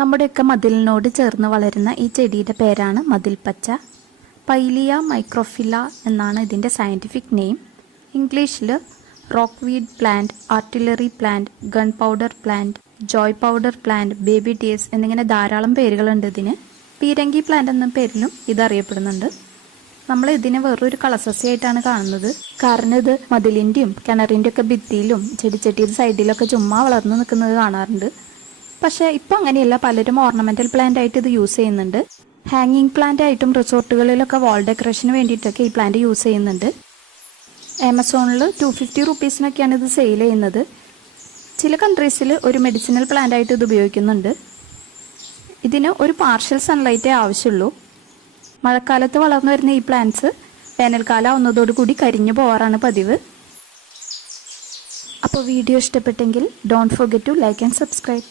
നമ്മുടെയൊക്കെ മതിലിനോട് ചേർന്ന് വളരുന്ന ഈ ചെടിയുടെ പേരാണ് മതിൽപ്പച്ച. പൈലിയ മൈക്രോഫില്ല എന്നാണ് ഇതിൻ്റെ സയൻറ്റിഫിക് നെയിം. ഇംഗ്ലീഷിൽ rockweed plant, artillery plant, gunpowder plant, joy powder plant, baby tears എന്നിങ്ങനെ ധാരാളം പേരുകളുണ്ട് ഇതിന്. പീരങ്കി പ്ലാന്റ് എന്ന പേരിലും ഇതറിയപ്പെടുന്നുണ്ട്. നമ്മൾ ഇതിനെ വേറൊരു കളസസ്യമായിട്ടാണ് കാണുന്നത്. കാരണം ഇത് മതിലിൻ്റെയും കിണറിൻ്റെ ഒക്കെ ഭിത്തിയിലും ചെടിച്ചട്ടിയുടെ സൈഡിലൊക്കെ ചുമ്മാ വളർന്നു നിൽക്കുന്നത് കാണാറുണ്ട്. പക്ഷേ ഇപ്പം അങ്ങനെയല്ല, പലരും ഓർണമെൻ്റൽ പ്ലാന്റ് ആയിട്ട് ഇത് യൂസ് ചെയ്യുന്നുണ്ട്. ഹാങ്ങിങ് പ്ലാന്റ് ആയിട്ടും റിസോർട്ടുകളിലൊക്കെ വാൾ ഡെക്കറേഷന് വേണ്ടിയിട്ടൊക്കെ ഈ പ്ലാന്റ് യൂസ് ചെയ്യുന്നുണ്ട്. ആമസോണിൽ 250 റുപ്പീസിനൊക്കെയാണ് ഇത് സെയിൽ ചെയ്യുന്നത്. ചില കൺട്രീസിൽ ഒരു മെഡിസിനൽ പ്ലാന്റ് ആയിട്ട് ഇത് ഉപയോഗിക്കുന്നുണ്ട്. ഇതിന് ഒരു പാർഷ്യൽ സൺലൈറ്റേ ആവശ്യമുള്ളൂ. മഴക്കാലത്ത് വളർന്നു വരുന്ന ഈ പ്ലാന്റ്സ് വേനൽക്കാലം ആവുന്നതോടുകൂടി കരിഞ്ഞു പോകാറാണ് പതിവ്. അപ്പോൾ വീഡിയോ ഇഷ്ടപ്പെട്ടെങ്കിൽ don't forget to like and subscribe.